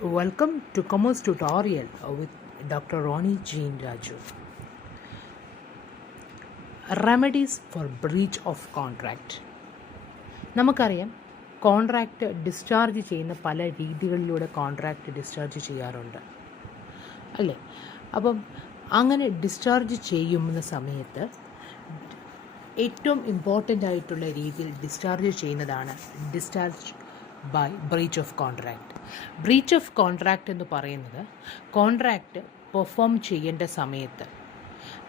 Welcome to Commerce Tutorial with Dr. Ronnie Jean Raju. Remedies for breach of contract. നമുക്കറിയാം contract discharge ചെയ്യുന്ന പല രീതികളിലൂടെ contract discharge ചെയ്യാറുണ്ട് അല്ലേ. അപ്പം അങ്ങനെ ഡിസ്ചാർജ് ചെയ്യുന്ന സമയത്ത് ഏറ്റവും ഇമ്പോർട്ടൻ്റ് ആയിട്ടുള്ള രീതിയിൽ ഡിസ്ചാർജ് ചെയ്യുന്നതാണ് discharge by breach of contract. Breach of contract എന്ന് പറയുന്നത് കോൺട്രാക്റ്റ് പെർഫോം ചെയ്യേണ്ട സമയത്ത്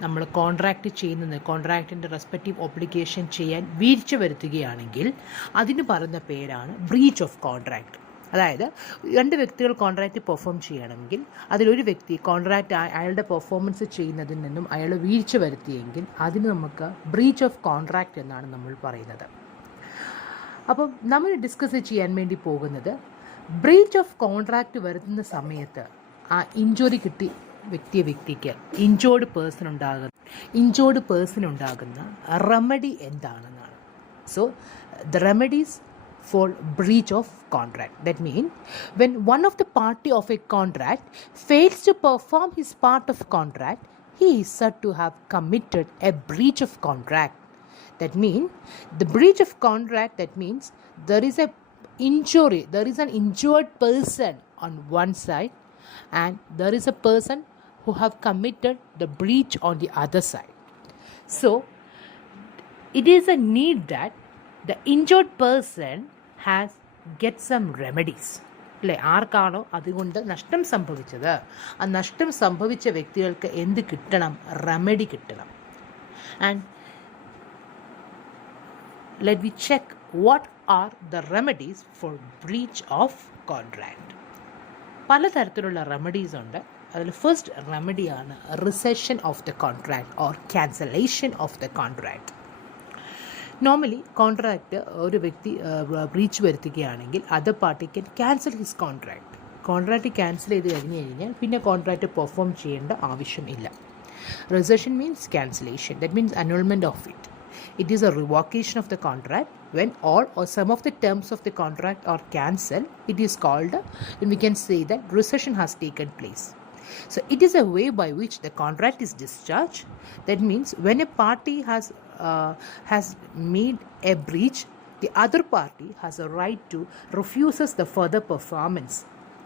നമ്മൾ കോൺട്രാക്റ്റിൻ്റെ റെസ്പെക്റ്റീവ് ഒബ്ലിഗേഷൻ ചെയ്യാൻ വീഴ്ച വരുത്തുകയാണെങ്കിൽ അതിന് പറയുന്ന പേരാണ് ബ്രീച്ച് ഓഫ് കോൺട്രാക്റ്റ്. അതായത് രണ്ട് വ്യക്തികൾ കോൺട്രാക്റ്റ് പെർഫോം ചെയ്യണമെങ്കിൽ അതിലൊരു വ്യക്തി കോൺട്രാക്റ്റ് അയാളുടെ പെർഫോമൻസ് ചെയ്യുന്നതിൽ നിന്നും അയാൾ വീഴ്ച വരുത്തിയെങ്കിൽ അതിന് നമുക്ക് ബ്രീച്ച് ഓഫ് കോൺട്രാക്റ്റ് എന്നാണ് നമ്മൾ പറയുന്നത്. അപ്പം നമ്മൾ ഡിസ്കസ് ചെയ്യാൻ വേണ്ടി പോകുന്നത് ബ്രീച്ച് ഓഫ് കോൺട്രാക്റ്റ് വരുത്തുന്ന സമയത്ത് ആ ഇഞ്ചുറി കിട്ടി വ്യക്തിക്ക് ഇഞ്ചോർഡ് പേഴ്സൺ ഉണ്ടാകുന്ന റെമഡി എന്താണെന്നാണ്. So the remedies for breach of contract. That means when one of the party of a contract fails to perform his part of contract, he is said to have committed a breach of contract. That means the breach of contract, that means there is a injury, there is an injured person on one side and there is a person who have committed the breach on the other side. So it is a need that the injured person has get some remedies. അല്ലേ, ആർക്കാണോ അതുകൊണ്ട് നഷ്ടം സംഭവിച്ചത് ആ നഷ്ടം സംഭവിച്ച വ്യക്തികൾക്ക് എന്ത് കിട്ടണം? റെമഡി കിട്ടണം. And let we check what are the remedies for breach of contract. പലതരത്തിലുള്ള റെമഡീസ് ഉണ്ട്. അതിൽ ഫസ്റ്റ് റെമഡിയാണ് rescission of the contract or cancellation of the contract. Normally contract ഒരു വ്യക്തി ബ്രീച്ച് വരുത്തുകയാണെങ്കിൽ other party can cancel his contract cancel ചെയ്ത് കഴിഞ്ഞാൽ പിന്നെ കോൺട്രാക്റ്റ് പെർഫോം ചെയ്യേണ്ട ആവശ്യമില്ല. Rescission means cancellation, that means annulment of it. It is a revocation of the contract when all or some of the terms of the contract are cancelled. It is called, and we can say that recession has taken place. So it is a way by which the contract is discharged. That means when a party has made a breach, the other party has a right to refuses the further performance.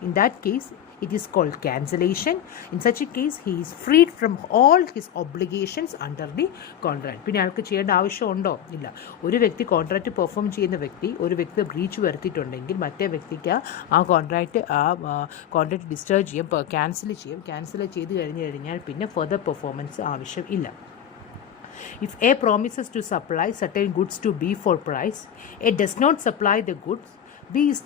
In that case, it is called cancellation. In such a case, he is freed from all his obligations under the contract. പിന്നെ അയാൾക്ക് ചെയ്യേണ്ട ആവശ്യമുണ്ടോ? ഇല്ല. ഒരു വ്യക്തി contract perform ചെയ്യുന്ന ഒരു വ്യക്തി ബ്രീച്ച് വരുത്തിയിട്ടുണ്ടെങ്കിൽ മറ്റേ വ്യക്തിക്ക് ആ കോൺട്രാക്റ്റ് ഡിസ്ചാർജ് ചെയ്യും, ക്യാൻസൽ ചെയ്ത് കഴിഞ്ഞാൽ പിന്നെ ഫർദർ പെർഫോമൻസ് ആവശ്യം ഇല്ല. If A promises to supply certain goods to B for price, A does not supply the goods, B is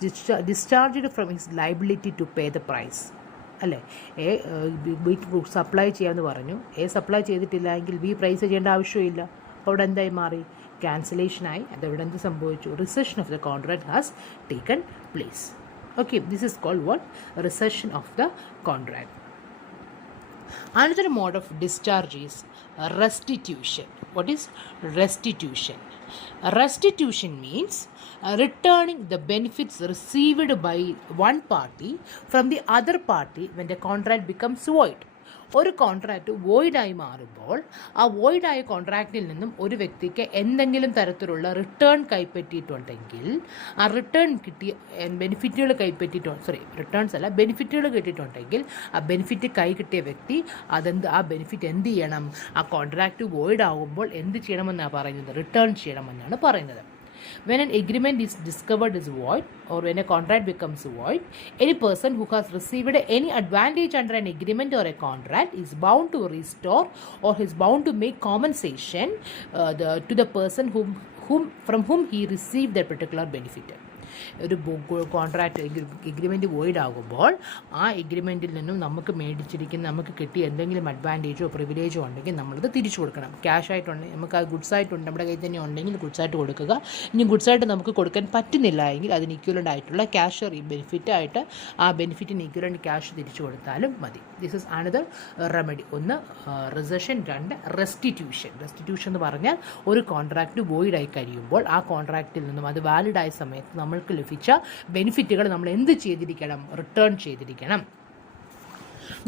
discharged from his liability to pay the price. അല്ലേ, B supply ചെയ്യാമെന്ന് പറഞ്ഞു, A supply ചെയ്തിട്ടില്ല എങ്കിൽ B price ചെയ്യേണ്ട ആവശ്യമില്ല. അപ്പോൾ അവിടെ എന്തായി മാറി? ക്യാൻസലേഷനായി. അതെവിടെ എന്ത് സംഭവിച്ചു? Rescission of the contract has taken place. Okay, this is called what? Rescission of the contract. Another mode of discharge is restitution. What is restitution? Restitution means returning the benefits received by one party from the other party when the contract becomes void. ഒരു contract വോയിഡായി മാറുമ്പോൾ ആ വോയിഡായ കോൺട്രാക്റ്റിൽ നിന്നും ഒരു വ്യക്തിക്ക് എന്തെങ്കിലും തരത്തിലുള്ള return കൈപ്പറ്റിയിട്ടുണ്ടെങ്കിൽ ആ return കിട്ടിയ ബെനിഫിറ്റുകൾ ബെനിഫിറ്റുകൾ കിട്ടിയിട്ടുണ്ടെങ്കിൽ ആ ബെനിഫിറ്റ് കൈ കിട്ടിയ വ്യക്തി ആ ബെനിഫിറ്റ് എന്ത് ചെയ്യണം? ആ കോൺട്രാക്റ്റ് വോയിഡ് ആകുമ്പോൾ എന്ത് ചെയ്യണമെന്നാണ് പറയുന്നത്? റിട്ടേൺ ചെയ്യണമെന്നാണ് പറയുന്നത്. When an agreement is discovered as void or when a contract becomes void, any person who has received any advantage under an agreement or a contract is bound to restore or is bound to make compensation to the person from whom he received that particular benefit. ഒരു contract agreement void ആകുമ്പോൾ ആ എഗ്രിമെൻറ്റിൽ നിന്നും നമുക്ക് കിട്ടിയ എന്തെങ്കിലും അഡ്വാൻറ്റേജോ പ്രിവിലേജോ ഉണ്ടെങ്കിൽ നമ്മളത് തിരിച്ചു കൊടുക്കണം. ക്യാഷ് ആയിട്ടുണ്ടെങ്കിൽ നമുക്ക് ആ ഗുഡ്സ് ആയിട്ടുണ്ട് നമ്മുടെ കയ്യിൽ തന്നെ ഉണ്ടെങ്കിൽ ഗുഡ്സ് ആയിട്ട് കൊടുക്കുക. ഇനി ഗുഡ്സ് ആയിട്ട് നമുക്ക് കൊടുക്കാൻ പറ്റുന്നില്ല എങ്കിൽ അതിന് ഈക്വലൻ്റ് ആയിട്ടുള്ള ക്യാഷ് ബെനിഫിറ്റ് ആയിട്ട് ആ ബെനിഫിറ്റിന് ഈക്വലൻ്റ് ക്യാഷ് തിരിച്ചു കൊടുത്താലും മതി. This is another remedy. ഒന്ന് റിസെഷൻ, രണ്ട് റെസ്റ്റിറ്റ്യൂഷൻ. റെസ്റ്റിറ്റ്യൂഷൻ എന്ന് പറഞ്ഞാൽ ഒരു കോൺട്രാക്റ്റ് വോയിഡ് ആയി കഴിയുമ്പോൾ ആ കോൺട്രാക്റ്റിൽ നിന്നും അത് വാലിഡ് ആയ സമയത്ത് നമ്മൾക്ക് നമുക്ക് ലഭിച്ച ബെനിഫിറ്റുകൾ നമ്മൾ എന്ത് ചെയ്തിരിക്കണം? റിട്ടേൺ ചെയ്തിരിക്കണം.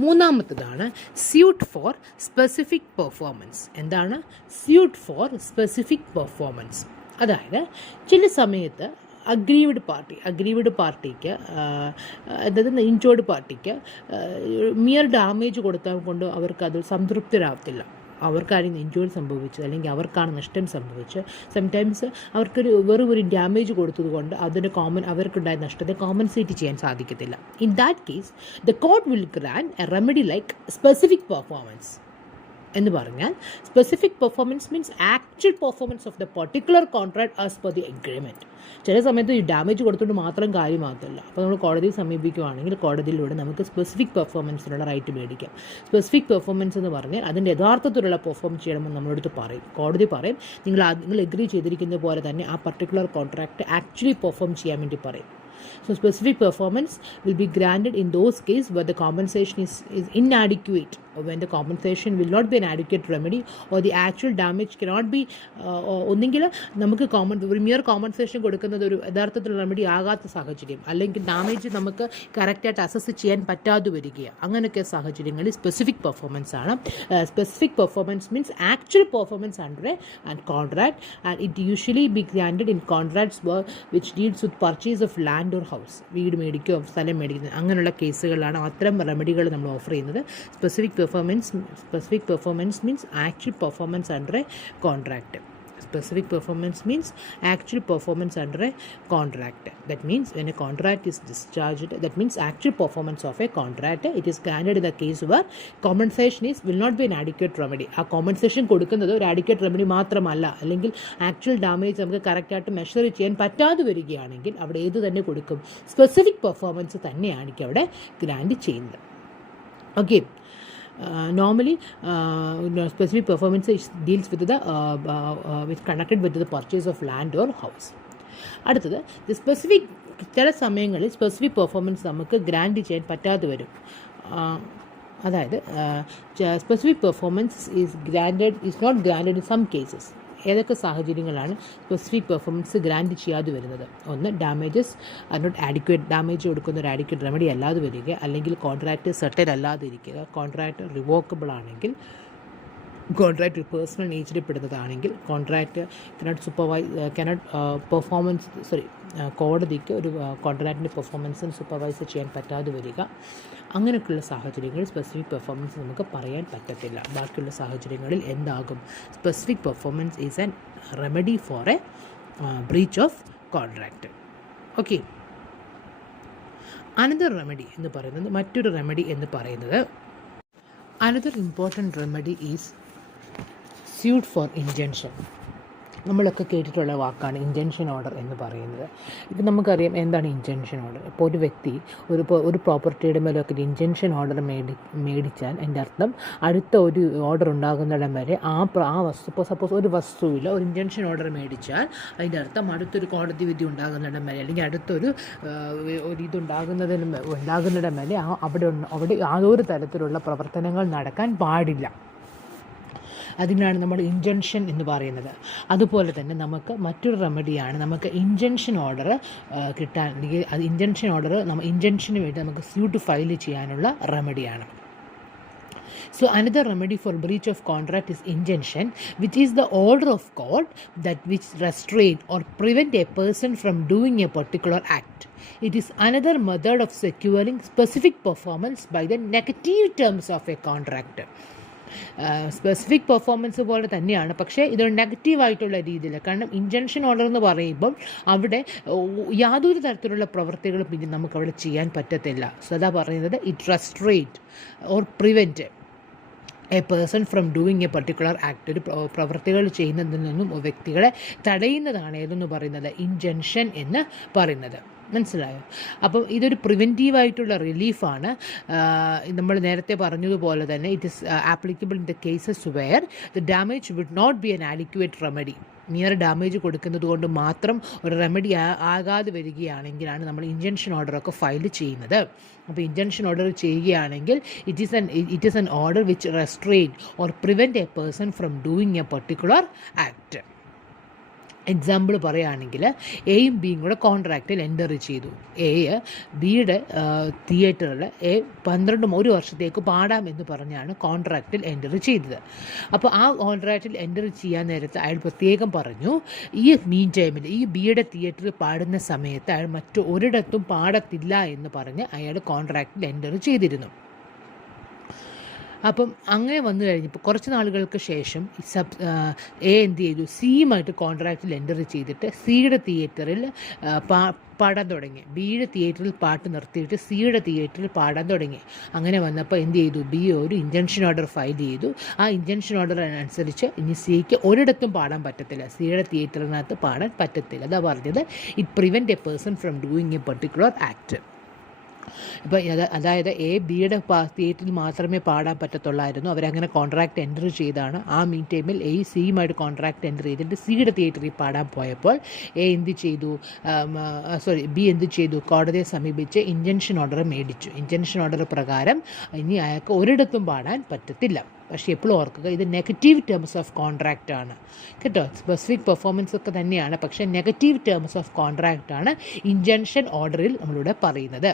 മൂന്നാമത്തതാണ് സ്യൂട്ട് ഫോർ സ്പെസിഫിക് പെർഫോമൻസ്. എന്താണ് സ്യൂട്ട് ഫോർ സ്പെസിഫിക് പെർഫോമൻസ്? അതായത് ചില സമയത്ത് അഗ്രീവ്ഡ് പാർട്ടിക്ക് അതായത് ഇൻജേർഡ് പാർട്ടിക്ക് മിയർ ഡാമേജ് കൊടുത്താൽ കൊണ്ട് അവർക്കത് സംതൃപ്തരാകത്തില്ല. അവർക്കാരും ഇൻജുറി സംഭവിച്ചത് അല്ലെങ്കിൽ അവർക്കാണ് നഷ്ടം സംഭവിച്ചത്. സംടൈംസ് വെറും ഒരു ഡാമേജ് കൊടുത്തതുകൊണ്ട് അവർക്കുണ്ടായ നഷ്ടത്തെ കോമ്പൻസേറ്റ് ചെയ്യാൻ സാധിക്കത്തില്ല. In that case the court will grant a remedy like specific performance. എന്ന് പറഞ്ഞാൽ specific performance means actual performance of the particular contract as per the agreement. ചില സമയത്ത് ഈ ഡാമേജ് കൊടുത്തുകൊണ്ട് മാത്രം കാര്യമാകത്തില്ല. അപ്പോൾ നമ്മൾ കോടതിയെ സമീപിക്കുകയാണെങ്കിൽ കോടതിയിലൂടെ നമുക്ക് സ്പെസിഫിക് പെർഫോമൻസിനുള്ള റൈറ്റ് മേടിക്കാം. സ്പെസിഫിക് പെർഫോമൻസ് എന്ന് പറഞ്ഞാൽ അതിൻ്റെ യഥാർത്ഥത്തിലുള്ള പെർഫോം ചെയ്യണമെന്ന് നമ്മളടുത്ത് പറയും. കോടതി പറയും നിങ്ങൾ എഗ്രി ചെയ്തിരിക്കുന്ന പോലെ തന്നെ ആ പർട്ടിക്കുലർ കോൺട്രാക്ട് ആക്ച്വലി പെർഫോം ചെയ്യാൻ വേണ്ടി പറയും. So specific performance will be granted in those cases where the compensation is inadequate, or when the compensation will not be an adequate remedy, or the actual damage cannot be ഒന്നെങ്കിൽ നമുക്ക് ഒരു mere compensation കൊടുക്കുന്നത് ഒരു യഥാർത്ഥത്തിലുള്ള remedy ആകാത്ത സാഹചര്യം, അല്ലെങ്കിൽ damage നമുക്ക് കറക്റ്റായിട്ട് അസസ് ചെയ്യാൻ പറ്റാതെ വരികയാണ്. അങ്ങനെയൊക്കെ സാഹചര്യങ്ങളിൽ സ്പെസിഫിക് പെർഫോമൻസ് ആണ്. Specific performance means actual performance under and contract, and it usually B granted in contracts which deals with purchase of land or house. വീട് മേടിക്കുകയോ സ്ഥലം മേടിക്കുന്നത് അങ്ങനെയുള്ള കേസുകളിലാണ് അത്തരം റെമഡികൾ നമ്മൾ ഓഫർ ചെയ്യുന്നത്. Specific performance means actual performance under A contract. Specific performance means actual performance under a contract. That means when a contract is discharged, that means actual performance of a contract, it is granted in the case where compensation will not be an adequate remedy. ആ compensation കൊടുക്കുന്നത് ഒരു adequate remedy മാത്രമല്ല, അല്ലെങ്കിൽ actual damage നമുക്ക് കറക്റ്റായിട്ട് measure ചെയ്യാൻ പറ്റാതെ വരികയാണെങ്കിൽ അവിടെ ഏത് തന്നെ കൊടുക്കും? സ്പെസിഫിക് പെർഫോമൻസ് തന്നെയായിരിക്കും അവിടെ ഗ്രാൻഡ് ചെയ്യുന്നത്. Okay. Normally specific performance deals with with connected with the purchase of land or house. അടുത്തത് സ്പെസിഫിക് ചില സമയങ്ങളിൽ സ്പെസിഫിക് പെർഫോമൻസ് നമുക്ക് ഗ്രാൻഡ് ചെയ്യാൻ പറ്റാതെ വരും. അതായത് specific performance is not granted in some cases. ഏതൊക്കെ സാഹചര്യങ്ങളാണ് സ്പെസിഫിക് പെർഫോമൻസ് ഗ്രാൻഡ് ചെയ്യാതെ വരുന്നത്? ഒന്ന്, damages are not adequate, damage കൊടുക്കുന്ന ഒരു ആഡിക്വേറ്റ് റെമഡി അല്ലാതെ വരിക, അല്ലെങ്കിൽ കോൺട്രാക്റ്റ് സെർട്ടൻ അല്ലാതെ ഇരിക്കുക, കോൺട്രാക്റ്റ് റിവോക്കബിൾ ആണെങ്കിൽ, കോൺട്രാക്റ്റ് പേഴ്സണൽ നേച്ചറിൽ പെടുന്നതാണെങ്കിൽ, കോൺട്രാക്റ്റ് കോടതിക്ക് ഒരു കോൺട്രാക്റ്റിൻ്റെ പെർഫോമൻസിന് സൂപ്പർവൈസ് ചെയ്യാൻ പറ്റാതെ വരിക. അങ്ങനെയൊക്കെയുള്ള സാഹചര്യങ്ങളിൽ സ്പെസിഫിക് പെർഫോമൻസ് നമുക്ക് പറയാൻ പറ്റത്തില്ല. ബാക്കിയുള്ള സാഹചര്യങ്ങളിൽ എന്താകും? Specific performance is an remedy for a breach of contract. Okay. Another remedy എന്ന് പറയുന്നത്, മറ്റൊരു റെമഡി എന്ന് പറയുന്നത്, another important remedy is suit for injunction. നമ്മളൊക്കെ കേട്ടിട്ടുള്ള വാക്കാണ് ഇൻജൻഷൻ ഓർഡർ എന്ന് പറയുന്നത്. ഇപ്പം നമുക്കറിയാം എന്താണ് ഇൻജൻഷൻ ഓർഡർ. ഇപ്പോൾ ഒരു വ്യക്തി ഒരു പ്രോപ്പർട്ടിയുടെ മേലൊക്കെ ഒരു ഇൻജൻഷൻ ഓർഡർ മേടിച്ചാൽ എൻ്റെ അർത്ഥം അടുത്ത ഒരു ഓർഡർ ഉണ്ടാകുന്നിടം വരെ ആ വസ്തു, ഇപ്പോൾ സപ്പോസ് ഒരു വസ്തുവിൽ ഒരു ഇൻജൻഷൻ ഓർഡർ മേടിച്ചാൽ അതിൻ്റെ അർത്ഥം അടുത്തൊരു കോടതി വിധി ഉണ്ടാകുന്നിടം വരെ, അല്ലെങ്കിൽ അടുത്തൊരു ഉണ്ടാകുന്നിടം വരെ അവിടെ യാതൊരു തരത്തിലുള്ള പ്രവർത്തനങ്ങൾ നടക്കാൻ പാടില്ല. അതിനാണ് നമ്മൾ ഇൻജൻഷൻ എന്ന് പറയുന്നത്. അതുപോലെ തന്നെ നമുക്ക് മറ്റൊരു റെമഡിയാണ് നമുക്ക് ഇൻജൻഷൻ ഓർഡർ കിട്ടാൻ, അല്ലെങ്കിൽ അത് ഇൻജൻഷൻ ഓർഡർ ഇൻജൻഷന് വേണ്ടി നമുക്ക് സ്യൂട്ട് ഫയൽ ചെയ്യാനുള്ള റെമഡിയാണ്. So another remedy for breach of contract is injunction, which is the order of court which restrain or prevent a person from doing a particular act. It is another method of securing specific performance by the negative terms of a contract. Specific performance പോലെ തന്നെയാണ്, പക്ഷേ ഇതൊരു നെഗറ്റീവായിട്ടുള്ള രീതിയിൽ. കാരണം ഇൻജൻഷൻ order എന്ന് പറയുമ്പം അവിടെ യാതൊരു തരത്തിലുള്ള പ്രവൃത്തികളും പിന്നെ നമുക്കവിടെ ചെയ്യാൻ പറ്റത്തില്ല. സോ അതാ പറയുന്നത്, it restrain or prevent a person from doing a particular act. ഒരു പ്രവൃത്തികൾ ചെയ്യുന്നതിൽ നിന്നും വ്യക്തികളെ തടയുന്നതാണ് ഏതെന്ന് പറയുന്നത് ഇൻജൻഷൻ എന്ന് പറയുന്നത്. മനസ്സിലായോ? അപ്പം ഇതൊരു പ്രിവെൻറ്റീവായിട്ടുള്ള റിലീഫാണ്. നമ്മൾ നേരത്തെ പറഞ്ഞതുപോലെ തന്നെ it is applicable in the cases where the damage would not be an adequate remedy. Near damage കൊടുക്കുന്നത് കൊണ്ട് മാത്രം ഒരു റെമഡി ആകാതെ വരികയാണെങ്കിലാണ് നമ്മൾ ഇൻജൻഷൻ ഓർഡറൊക്കെ ഫയൽ ചെയ്യുന്നത്. അപ്പോൾ ഇൻജൻഷൻ ഓർഡർ ചെയ്യുകയാണെങ്കിൽ it is an order which restrain or prevent a person from doing a particular act. Example പറയുകയാണെങ്കിൽ എയും ബിയും കൂടെ കോൺട്രാക്റ്റിൽ എൻ്റർ ചെയ്തു. ബിയുടെ തിയേറ്ററിൽ 1 വർഷത്തേക്ക് പാടാമെന്ന് പറഞ്ഞാണ് കോൺട്രാക്റ്റിൽ എൻ്റർ ചെയ്തത്. അപ്പോൾ ആ കോൺട്രാക്റ്റിൽ എൻ്റർ ചെയ്യാൻ നേരത്ത് അയാൾ പ്രത്യേകം പറഞ്ഞു, ഈ മീൻ ടൈമിൽ ഈ ബിയുടെ തിയേറ്ററിൽ പാടുന്ന സമയത്ത് അയാൾ മറ്റു ഒരിടത്തും പാടത്തില്ല എന്ന് പറഞ്ഞ് അയാൾ കോൺട്രാക്റ്റിൽ എൻ്റർ ചെയ്തിരുന്നു. അപ്പം അങ്ങനെ വന്നു കഴിഞ്ഞപ്പോൾ കുറച്ച് നാളുകൾക്ക് ശേഷം എന്ത് ചെയ്തു, സിയുമായിട്ട് കോൺട്രാക്റ്റിൽ എൻ്റർ ചെയ്തിട്ട് സിയുടെ തിയേറ്ററിൽ പാടാൻ തുടങ്ങി. ബിയുടെ തിയേറ്ററിൽ പാട്ട് നിർത്തിയിട്ട് സിയുടെ തിയേറ്ററിൽ പാടാൻ തുടങ്ങി. അങ്ങനെ വന്നപ്പോൾ എന്ത് ചെയ്തു, ബി ഒരു ഇൻജൻഷൻ ഓർഡർ ഫയൽ ചെയ്തു. ആ ഇൻജൻഷൻ ഓർഡർ അനുസരിച്ച് ഇനി സിക്ക് ഒരിടത്തും പാടാൻ പറ്റത്തില്ല, സിയുടെ തിയേറ്ററിനകത്ത് പാടാൻ പറ്റത്തില്ല. അതാ പറഞ്ഞത്, it prevent a person from doing A particular act. ഇപ്പം അതായത് ബിയുടെ തിയേറ്ററിൽ മാത്രമേ പാടാൻ പറ്റത്തുള്ളായിരുന്നു. അവരങ്ങനെ കോൺട്രാക്റ്റ് എൻ്റർ ചെയ്താണ്. ആ മീൻ ടൈമിൽ സിയുമായിട്ട് കോൺട്രാക്റ്റ് എൻ്റർ ചെയ്തിട്ട് സിയുടെ തിയേറ്ററിൽ പാടാൻ പോയപ്പോൾ ബി എന്ത് ചെയ്തു, കോടതിയെ സമീപിച്ച് ഇൻജൻഷൻ ഓർഡർ മേടിച്ചു. ഇൻജൻഷൻ ഓർഡർ പ്രകാരം ഇനി അയാൾക്ക് ഒരിടത്തും പാടാൻ പറ്റത്തില്ല. പക്ഷേ എപ്പോഴും ഓർക്കുക, ഇത് നെഗറ്റീവ് ടേംസ് ഓഫ് കോൺട്രാക്റ്റ് ആണ് കേട്ടോ. സ്പെസിഫിക് പെർഫോമൻസ് ഒക്കെ തന്നെയാണ്, പക്ഷേ നെഗറ്റീവ് ടേംസ് ഓഫ് കോൺട്രാക്റ്റ് ആണ് ഇൻജൻഷൻ ഓർഡറിൽ നമ്മളിവിടെ പറയുന്നത്.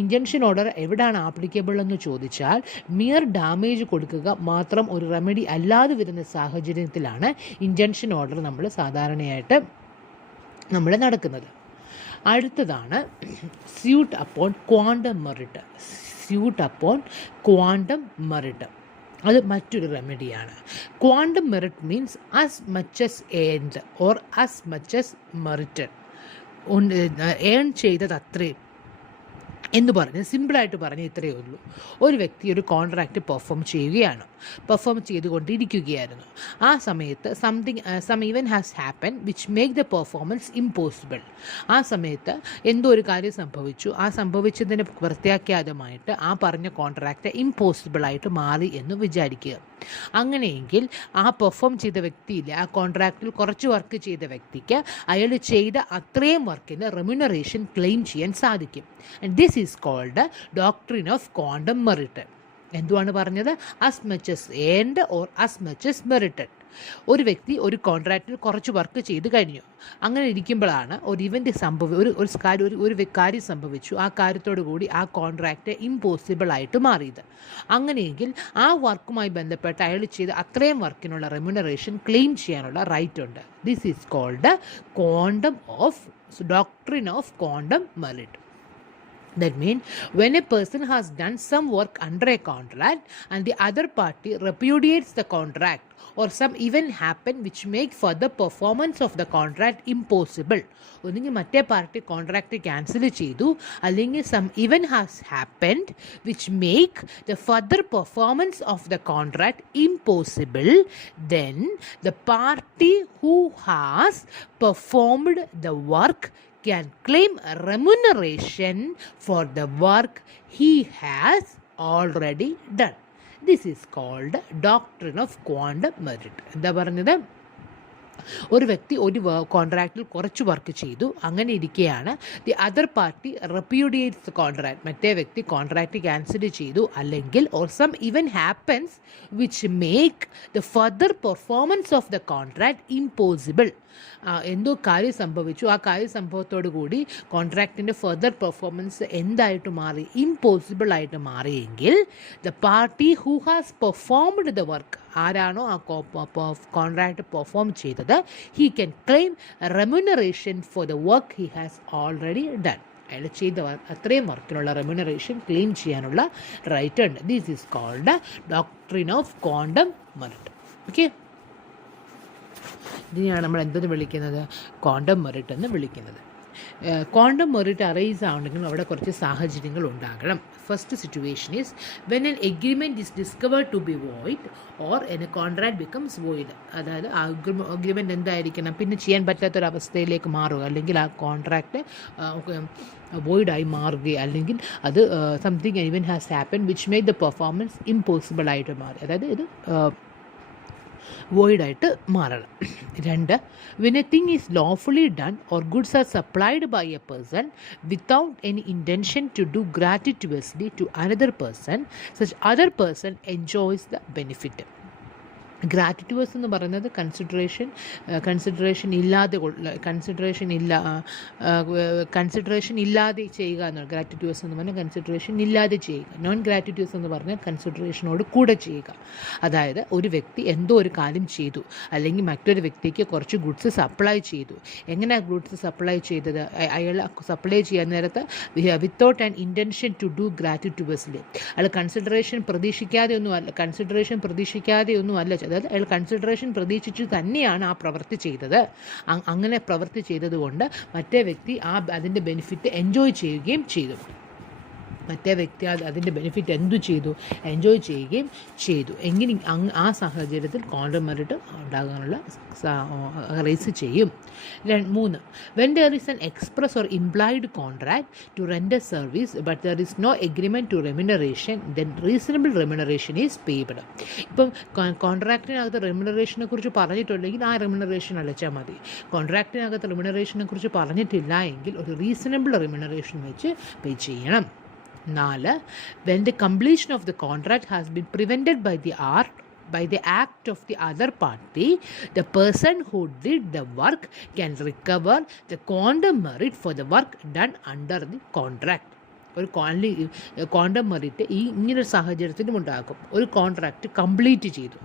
ഇൻജൻഷൻ ഓർഡർ എവിടെയാണ് ആപ്ലിക്കബിൾ എന്ന് ചോദിച്ചാൽ, മിയർ ഡാമേജ് കൊടുക്കുക മാത്രം ഒരു റെമഡി അല്ലാതെ വരുന്ന സാഹചര്യത്തിലാണ് ഇൻജൻഷൻ ഓർഡർ നമ്മൾ സാധാരണയായിട്ട് നടക്കുന്നത്. അടുത്തതാണ് suit upon quantum meruit. Suit upon quantum meruit അത് മറ്റൊരു റെമഡിയാണ്. Quantum meruit means as much as earned or as much as merited. Earn ചെയ്തത് അത്രയും എന്ന് പറഞ്ഞ് സിമ്പിളായിട്ട് പറഞ്ഞ് ഇത്രയേ ഉള്ളൂ. ഒരു വ്യക്തി ഒരു കോൺട്രാക്റ്റ് പെർഫോം ചെയ്തുകൊണ്ടിരിക്കുകയായിരുന്നു. ആ സമയത്ത് some event has happen which make the performance impossible. ആ സമയത്ത് എന്തോ ഒരു കാര്യം സംഭവിച്ചു. ആ സംഭവിച്ചതിന് പ്രത്യാഘാതമായിട്ട് ആ പറഞ്ഞ കോൺട്രാക്റ്റ് ഇമ്പോസിബിളായിട്ട് മാറി എന്ന് വിചാരിക്കുക. അങ്ങനെയെങ്കിൽ ആ പെർഫോം ചെയ്ത വ്യക്തിയില്ല, ആ കോൺട്രാക്റ്റിൽ കുറച്ച് വർക്ക് ചെയ്ത വ്യക്തിക്ക് അയാൾ ചെയ്ത അത്രയും വർക്കിന് റെമ്യൂണറേഷൻ ക്ലെയിം ചെയ്യാൻ സാധിക്കും. And this is called doctrine of quantum meruit. എന്തുവാണ് പറഞ്ഞത്? As much as earned or as much as merited. ഒരു വ്യക്തി ഒരു കോൺട്രാക്റ്റിൽ കുറച്ച് വർക്ക് ചെയ്ത് കഴിഞ്ഞു. അങ്ങനെ ഇരിക്കുമ്പോഴാണ് ഒരു ഇവൻ്റ് ഒരു കാര്യം സംഭവിച്ചു. ആ കാര്യത്തോടു കൂടി ആ കോൺട്രാക്റ്റ് ഇമ്പോസിബിൾ ആയിട്ട് മാറിയത്. അങ്ങനെയെങ്കിൽ ആ വർക്കുമായി ബന്ധപ്പെട്ട് അയാൾ ചെയ്ത അത്രയും വർക്കിനുള്ള റെമ്യൂണറേഷൻ ക്ലെയിം ചെയ്യാനുള്ള റൈറ്റ് ഉണ്ട്. This is called doctrine of quantum meruit. That means when a person has done some work under a contract and the other party repudiates the contract or some event happen which make further performance of the contract impossible. ഒന്നുകിൽ മറ്റേ party contract cancel ചെയ്തു, അല്ലെങ്കിൽ some event has happened which make the further performance of the contract impossible, then the party who has performed the work can claim remuneration for the work he has already done. This is called doctrine of quantum merit. എന്താ പറഞ്ഞത്? ഒരു വ്യക്തി ഒരു കോൺട്രാക്റ്റിൽ കുറച്ച് work ചെയ്തു. അങ്ങനെ ഇരിക്കുകയാണ് the other party repudiates the contract. മറ്റേ വ്യക്തി കോൺട്രാക്റ്റ് ക്യാൻസൽ ചെയ്തു, അല്ലെങ്കിൽ or some event happens which make the further performance of the contract impossible. എന്തോ കാര്യം സംഭവിച്ചു. ആ കാര്യ സംഭവത്തോടു കൂടി കോൺട്രാക്റ്റിൻ്റെ ഫർദർ പെർഫോമൻസ് എന്തായിട്ട് മാറി? ഇമ്പോസിബിൾ ആയിട്ട് മാറിയെങ്കിൽ the party who has performed the work, ആരാണോ ആ കോൺട്രാക്റ്റ് പെർഫോം ചെയ്തത്, he can claim remuneration for the work he has already done. അയാൾ ചെയ്ത അത്രയും വർക്കിനുള്ള റെമ്യൂണറേഷൻ ക്ലെയിം ചെയ്യാനുള്ള റൈറ്റ് ഉണ്ട്. This is called doctrine of quantum meruit. Okay, ഇതിനെയാണ് നമ്മൾ എന്തെന്ന് വിളിക്കുന്നത്? ക്വാണ്ടം മെറിറ്റ് എന്ന് വിളിക്കുന്നത്. ക്വാണ്ടം മെറിറ്റ് അറൈസ് ആവണമെങ്കിൽ അവിടെ കുറച്ച് സാഹചര്യങ്ങൾ ഉണ്ടാകണം. First situation is when an agreement is discovered to be void or an a contract becomes void. അതായത് ആ അഗ്രിമെൻ്റ് എന്തായിരിക്കണം? പിന്നെ ചെയ്യാൻ പറ്റാത്തൊരവസ്ഥയിലേക്ക് മാറുക, അല്ലെങ്കിൽ ആ കോൺട്രാക്റ്റ് വോയിഡായി മാറുകയോ, അല്ലെങ്കിൽ അത് something even has happen which make the performance impossible ആയിട്ട് മാറി. അതായത് ഇത് വോയിഡായിട്ട് മാറണം. 2, when a thing is lawfully done or goods are supplied by a person without any intention to do gratuitously to another person, such other person enjoys the benefit. ഗ്രാറ്റുറ്റൂസ് എന്ന് പറയുന്നത് consideration ഇല്ലാതെ ചെയ്യുക എന്നാണ്. ഗ്രാറ്റുറ്റൂസ് എന്ന് പറഞ്ഞാൽ കൺസിഡറേഷൻ ഇല്ലാതെ ചെയ്യുക. നോൺ ഗ്രാറ്റുറ്റൂസ് എന്ന് പറഞ്ഞാൽ കൺസിഡറേഷനോട് കൂടെ ചെയ്യുക. അതായത് ഒരു വ്യക്തി എന്തോ ഒരു കാര്യം ചെയ്തു, അല്ലെങ്കിൽ മറ്റൊരു വ്യക്തിക്ക് കുറച്ച് ഗുഡ്സ് സപ്ലൈ ചെയ്തു. എങ്ങനെയാണ് ഗുഡ്സ് സപ്ലൈ ചെയ്തത്? അയാൾ സപ്ലൈ ചെയ്യാൻ നേരത്ത് without an intention to do gratuitously, അയാൾ കൺസിഡറേഷൻ പ്രതീക്ഷിക്കാതെയൊന്നും അല്ല. അതായത് അയാൾ കൺസിഡറേഷൻ പ്രതീക്ഷിച്ച് തന്നെയാണ് ആ പ്രവൃത്തി ചെയ്തത്. അങ്ങനെ പ്രവൃത്തി ചെയ്തതുകൊണ്ട് മറ്റേ വ്യക്തി അതിൻ്റെ ബെനിഫിറ്റ് എൻജോയ് ചെയ്യുകയും ചെയ്തു. മറ്റേ വ്യക്തി അതിൻ്റെ ബെനിഫിറ്റ് എൻജോയ് ചെയ്യുകയും ചെയ്തു എങ്കിൽ ആ സാഹചര്യത്തിൽ കോണ്ടം മെറിറ്റ് ഉണ്ടാകാനുള്ള റേസ് ചെയ്യും. 3. When there is an express or implied contract to render service but there is no agreement to remuneration, then reasonable remuneration is payable. ഇപ്പം കോൺട്രാക്റ്റിനകത്ത് റെമ്യൂണറേഷനെ കുറിച്ച് പറഞ്ഞിട്ടുണ്ടെങ്കിൽ ആ റെമ്യൂണറേഷൻ അടച്ചാൽ മതി. കോൺട്രാക്റ്റിനകത്ത് റെമ്യൂണറേഷനെ കുറിച്ച് പറഞ്ഞിട്ടില്ല എങ്കിൽ ഒരു റീസണബിൾ റെമ്യൂണറേഷൻ വെച്ച് പേ ചെയ്യണം. 4. When the completion of the contract has been prevented by the act of the other party, the person who did the work can recover the quantum merit for the work done under the contract. ഒരു quantum merit ഇങ്ങനൊരു സാഹചര്യത്തിലും ഉണ്ടാക്കും. ഒരു contract complete ചെയ്തു,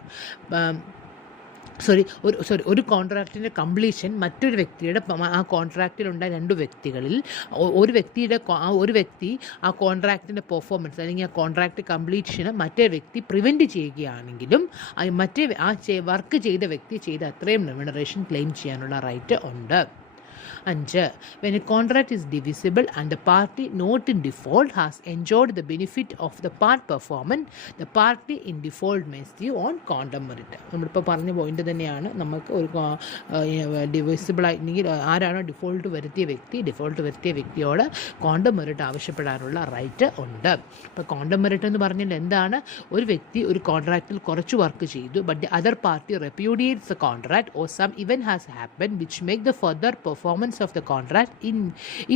ഒരു കോൺട്രാക്റ്റിൻ്റെ completion മറ്റൊരു വ്യക്തിയുടെ ആ കോൺട്രാക്റ്റിലുണ്ടായ 2 വ്യക്തികളിൽ ഒരു വ്യക്തി ആ കോൺട്രാക്റ്റിൻ്റെ പെർഫോമൻസ് അല്ലെങ്കിൽ ആ കോൺട്രാക്റ്റ് കംപ്ലീഷന് മറ്റേ വ്യക്തി പ്രിവെൻറ്റ് ചെയ്യുകയാണെങ്കിലും വർക്ക് ചെയ്ത വ്യക്തി ചെയ്ത അത്രയും റെമ്യൂണറേഷൻ ക്ലെയിം ചെയ്യാനുള്ള റൈറ്റ് ഉണ്ട്. 5. When a contract is divisible and the party not in default has enjoyed the benefit of the part performance, the party in default may sue on quantum merit. നമ്മളിപ്പോൾ പറഞ്ഞ point തന്നെയാണ്. നമുക്ക് ഒരു divisible ആയിട്ടുണ്ടെങ്കിൽ ആരാണോ default വരുത്തിയ വ്യക്തിയോട് quantum merit ആവശ്യപ്പെടാനുള്ള right ഉണ്ട്. ഇപ്പോൾ ക്വാണ്ടം മെറിറ്റ് എന്ന് പറഞ്ഞാൽ എന്താണ്? ഒരു വ്യക്തി ഒരു കോൺട്രാക്റ്റിൽ കുറച്ച് വർക്ക് ചെയ്തു, but the other party repudiates the contract or some event has happen which make the further performance of the contract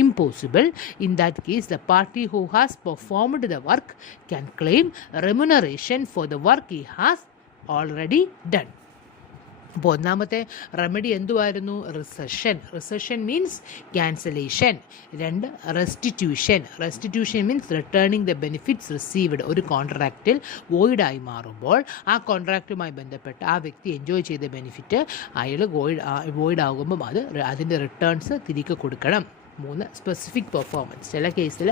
impossible. In that case, the party who has performed the work can claim remuneration for the work he has already done. അപ്പോൾ ഒന്നാമത്തെ remedy എന്തുവായിരുന്നു? Recession means cancellation. 2. Restitution means returning the benefits received. ഒരു കോൺട്രാക്റ്റിൽ വോയിഡായി മാറുമ്പോൾ ആ കോൺട്രാക്റ്റുമായി ബന്ധപ്പെട്ട് ആ വ്യക്തി enjoy ചെയ്ത ബെനിഫിറ്റ് അയാൾ വോയിഡ് ആകുമ്പം അതിൻ്റെ റിട്ടേൺസ് തിരികെ കൊടുക്കണം. 3. Specific performance. ചില കേസിൽ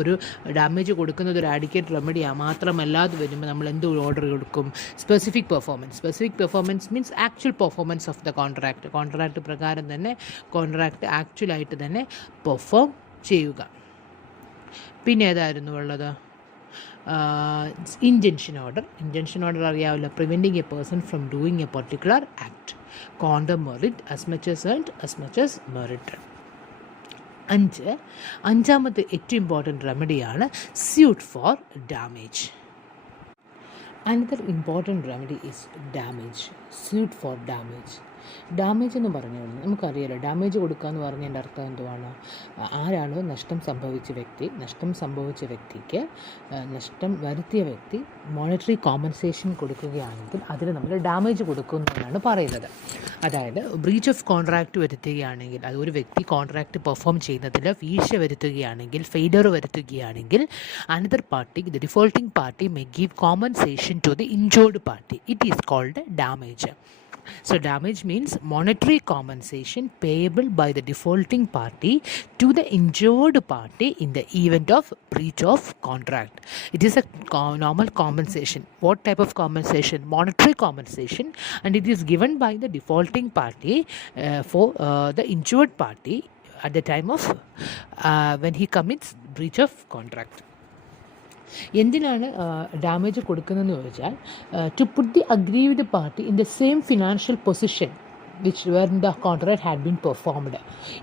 ഒരു ഡാമേജ് കൊടുക്കുന്നത് ഒരു ആഡിക്കേറ്റ് റെമഡിയാണ്, മാത്രമല്ലാതെ വരുമ്പോൾ നമ്മൾ എന്ത് ഓർഡർ കൊടുക്കും? Specific performance means actual performance of the contract പ്രകാരം തന്നെ കോൺട്രാക്റ്റ് ആക്ച്വലായിട്ട് തന്നെ പെർഫോം ചെയ്യുക. പിന്നെ ഏതായിരുന്നു ഉള്ളത്? ഇൻജൻഷൻ ഓർഡർ അറിയാമല്ലോ. Preventing A person from doing a particular act. Quantum merit as much as earned as much as merited. 5. അഞ്ചാമത്തെ ഏറ്റവും ഇമ്പോർട്ടൻറ്റ് റെമഡിയാണ് suit for damage. Another important remedy is damage. Suit for damage. Damage എന്ന് പറഞ്ഞാൽ നമുക്കറിയാലോ, damage കൊടുക്കുക എന്ന് പറഞ്ഞതിൻ്റെ അർത്ഥം എന്തുവാണ്? ആരാണോ നഷ്ടം സംഭവിച്ച വ്യക്തിക്ക് നഷ്ടം വരുത്തിയ വ്യക്തി മോണിറ്ററി കോമ്പൻസേഷൻ കൊടുക്കുകയാണെങ്കിൽ അതിന് നമ്മൾ ഡാമേജ് കൊടുക്കുന്നതാണ് പറയുന്നത്. അതായത് ബ്രീച്ച് ഓഫ് കോൺട്രാക്റ്റ് വരുത്തുകയാണെങ്കിൽ, അത് ഒരു വ്യക്തി കോൺട്രാക്റ്റ് പെർഫോം ചെയ്യുന്നതിൽ വീഴ്ച വരുത്തുകയാണെങ്കിൽ, ഫെയിലിയർ വരുത്തുകയാണെങ്കിൽ, another party, the defaulting party may give compensation to the injured party. It is called damage. So damage means monetary compensation payable by the defaulting party to the injured party in the event of breach of contract. It is a normal compensation. What type of compensation? Monetary compensation, and it is given by the defaulting party for the injured party at the time of when he commits breach of contract. എന്തിനാണ് damage കൊടുക്കുന്നതെന്ന് ചോദിച്ചാൽ, to put the aggrieved party in the same financial position which were the contract had been performed.